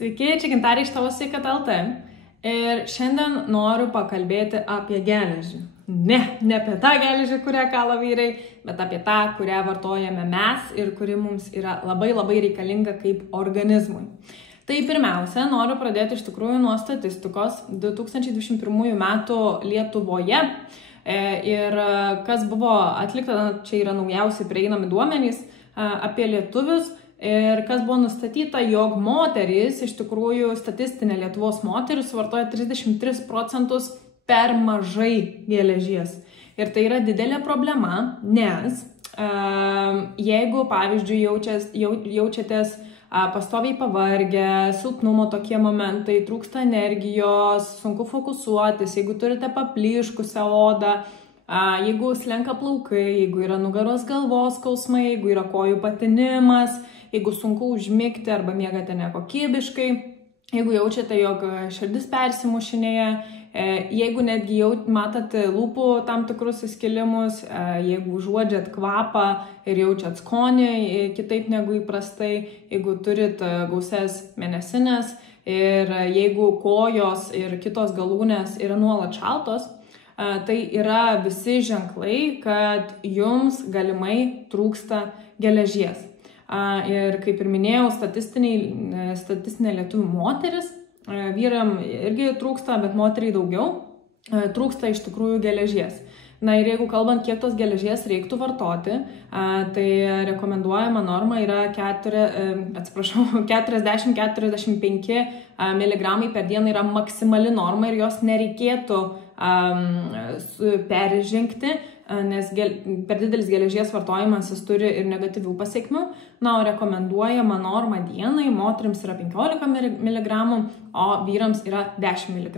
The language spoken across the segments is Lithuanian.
Sveiki, čia Gintarė iš Tavo Sveikata LT ir šiandien noriu pakalbėti apie geležį. Ne apie tą geležį, kurią kala vyrai, bet apie tą, kurią vartojame mes ir kuri mums yra labai reikalinga kaip organizmui. Tai pirmiausia, noriu pradėti iš tikrųjų nuo statistikos 2021 metų Lietuvoje. Ir kas buvo atlikta, čia yra naujausiai prieinami duomenys apie lietuvius. Ir kas buvo nustatyta, jog moterys, iš tikrųjų statistinė Lietuvos moteris vartoja 33% per mažai geležies. Ir tai yra didelė problema, nes jeigu, pavyzdžiui, jaučiatės pastoviai pavargę, silpnumo tokie momentai, trūksta energijos, sunku fokusuotis, jeigu turite paplyškusią odą, jeigu slenka plaukai, jeigu yra nugaros galvos skausmai, jeigu yra kojų patinimas, jeigu sunku užmigti arba miegate nekokybiškai, jeigu jaučiate, jog širdis persimušinėja, jeigu netgi matote lūpų tam tikrus įskilimus, jeigu užuodžiat kvapą ir jaučiat skonį kitaip negu įprastai, jeigu turit gausias mėnesinės ir jeigu kojos ir kitos galūnės yra nuolat šaltos, tai yra visi ženklai, kad jums galimai trūksta geležies. Ir kaip ir minėjau, statistinė lietuvių moteris, vyram irgi trūksta, bet moteriai daugiau, trūksta iš tikrųjų geležies. Na ir jeigu kalbant, kiek tos geležies reiktų vartoti, tai rekomenduojama norma yra 40-45 mg per dieną yra maksimali norma ir jos nereikėtų peržengti, nes per didelis geležies vartojimas jis turi ir negatyvių pasekmių. Na, o rekomenduojama norma dienai moterims yra 15 mg, o vyrams yra 10 mg.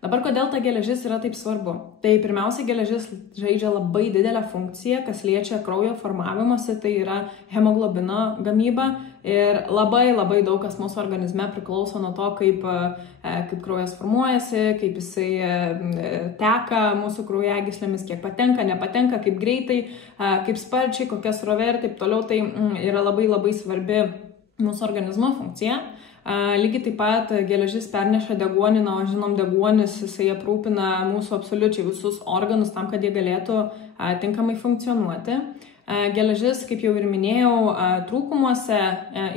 Dabar, kodėl ta geležis yra taip svarbu? Tai pirmiausia, geležis žaidžia labai didelę funkciją, kas liečia kraujo formavimąsi, tai yra hemoglobino gamyba ir labai daug kas mūsų organizme priklauso nuo to, kaip kraujas formuojasi, kaip jisai teka mūsų kraujagyslėmis, kiek patenka, nepatenka, kaip greitai, kaip sparčiai, kokia srovė ir taip toliau. Tai yra labai svarbi mūsų organizmo funkcija. Lygiai taip pat geležis perneša deguonį, o žinom, deguonis jisai aprūpina mūsų absoliučiai visus organus tam, kad jie galėtų tinkamai funkcionuoti. Geležis, kaip jau ir minėjau, trūkumuose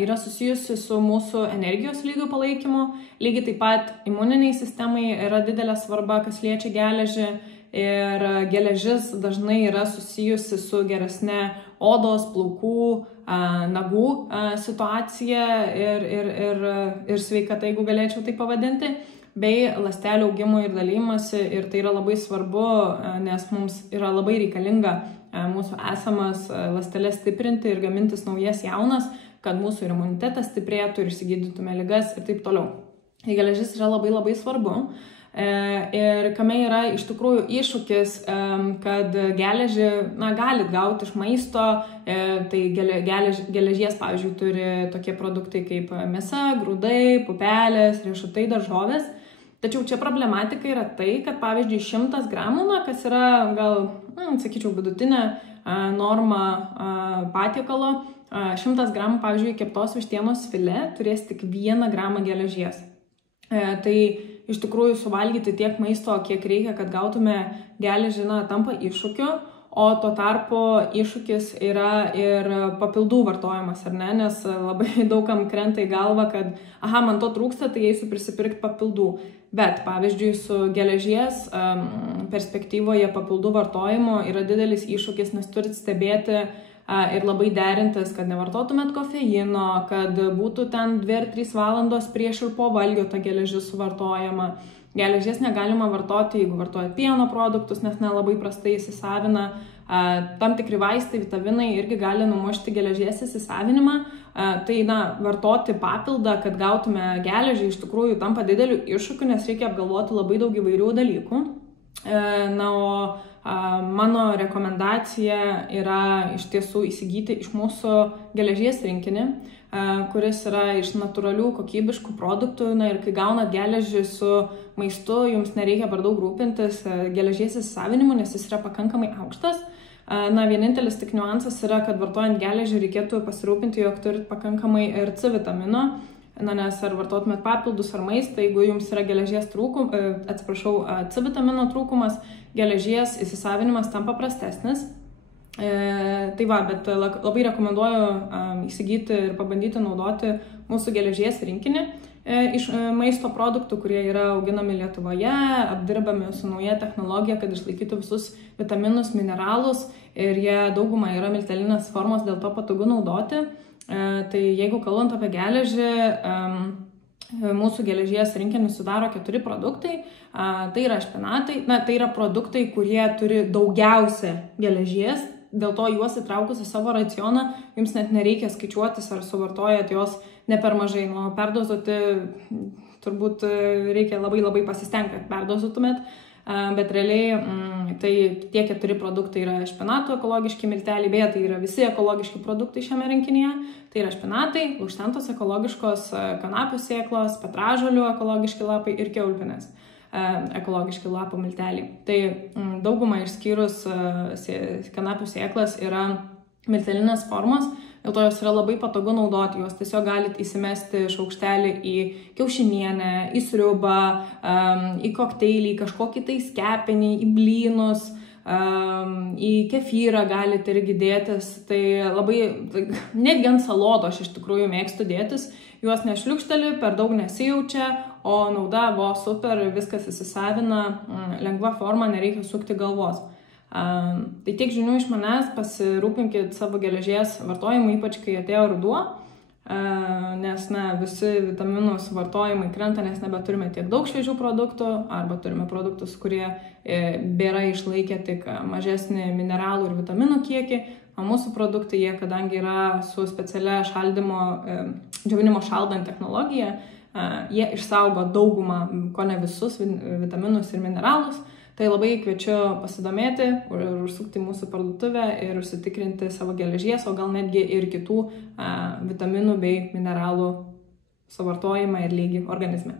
yra susijusi su mūsų energijos lygio palaikymu. Lygiai taip pat imuniniai sistemai yra didelė svarba, kas liečia geležį. Ir geležis dažnai yra susijusi su geresne odos, plaukų, nagų situacija ir sveikata, jeigu galėčiau tai pavadinti, bei ląstelių augimo ir dalymasi. Ir tai yra labai svarbu, nes mums yra labai reikalinga mūsų esamas ląsteles stiprinti ir gamintis naujas jaunas, kad mūsų ir imunitetas stiprėtų ir išsigydytume ligas ir taip toliau. Tai geležis yra labai svarbu. Ir kame yra iš tikrųjų iššūkis, kad geležį galit gauti iš maisto, tai geležies, pavyzdžiui, turi tokie produktai kaip mėsa, grūdai, pupelės, riešutai, daržovės. Tačiau čia problematika yra tai, kad pavyzdžiui 100 gramų, kas yra gal, sakyčiau, vidutinė norma patiekalo, 100 gramų, pavyzdžiui, keptos vištienos filė turės tik 1 gramą geležies. Tai iš tikrųjų suvalgyti tiek maisto, kiek reikia, kad gautume geležį, tampa iššūkiu, o tuo tarpu iššūkis yra ir papildų vartojimas, ar ne? Nes labai daugam krenta į galvą, kad man to trūksta, tai eisiu prisipirkti papildų. Bet, pavyzdžiui, su geležies perspektyvoje papildų vartojimo yra didelis iššūkis, nes turit stebėti ir labai derintis, kad nevartotumėt kofeino, kad būtų ten 2 ar 3 valandos prieš ir po valgio ta geležis suvartojama. Geležies negalima vartoti, jeigu vartojat pieno produktus, nes nelabai prastai įsisavina. Tam tikri vaistai, vitaminai irgi gali numušti geležies įsisavinimą. Tai vartoti papildą, kad gautume geležį, iš tikrųjų tampa dideliu iššūkiu, nes reikia apgalvoti labai daug įvairių dalykų. Mano rekomendacija yra iš tiesų įsigyti iš mūsų geležies rinkinį, kuris yra iš natūralių kokybiškų produktų. Ir kai gaunat geležį su maistu, jums nereikia per daug rūpintis geležies įsisavinimu, nes jis yra pakankamai aukštas. Vienintelis tik niuansas yra, kad vartojant geležį reikėtų pasirūpinti, jog turit pakankamai ir C vitamino. Nes ar vartotumėt papildus ar maistą, jeigu jums yra geležies C vitamino trūkumas, geležies įsisavinimas tampa prastesnis. Tai va, bet labai rekomenduoju įsigyti ir pabandyti naudoti mūsų geležies rinkinį iš maisto produktų, kurie yra auginami Lietuvoje, apdirbami su nauja technologija, kad išlaikytų visus vitaminus, mineralus ir jie dauguma yra miltelinės formos, dėl to patogu naudoti. Tai jeigu kalbant apie geležį, mūsų geležies rinkinį sudaro 4 produktai. Tai yra špinatai, tai yra produktai, kurie turi daugiausia geležies, dėl to juos įtraukus į savo racioną, jums net nereikia skaičiuotis, ar suvartojat jos ne per mažai. Perdozuoti turbūt reikia labai pasistengti, kad perdozuotumėt, bet realiai tai tie 4 produktai yra špinatų ekologiški milteliai, beje, tai yra visi ekologiški produktai šiame rinkinyje. Tai yra špinatai, lukštentos ekologiškos kanapių sėklos, petražolių ekologiški lapai ir kiaulpienės ekologiški lapų milteliai. Tai dauguma išskyrus kanapių sėklas yra miltelinės formos, dėl to jos yra labai patogu naudoti, jos tiesiog galite įsimesti šaukštelį į kiaušinienę, į sriubą, į kokteilį, į kažkokį tai kepinį, į blynus, į kefyrą galite irgi dėtis, tai labai, netgi ant saloto aš iš tikrųjų mėgstu dėtis, juos nešliukšteli, per daug nesijaučia, o nauda super, viskas įsisavina, lengva forma, nereikia sukti galvos. Tai tiek žinių iš manęs, pasirūpinkit savo geležies vartojimu, ypač kai atėjo ruduo, nes visi vitaminų suvartojimai krenta, nes nebeturime tiek daug šviežių produktų, arba turime produktus, kurie bėra išlaikę tik mažesnį mineralų ir vitaminų kiekį, o mūsų produktai, jie kadangi yra su specialia džiovinimo šaldant technologija, jie išsaugo daugumą, ko ne visus vitaminus ir mineralus. Tai labai kviečiu pasidomėti ir užsukti mūsų parduotuvę ir užsitikrinti savo geležies, o gal netgi ir kitų vitaminų bei mineralų suvartojimą ir lygį organizme.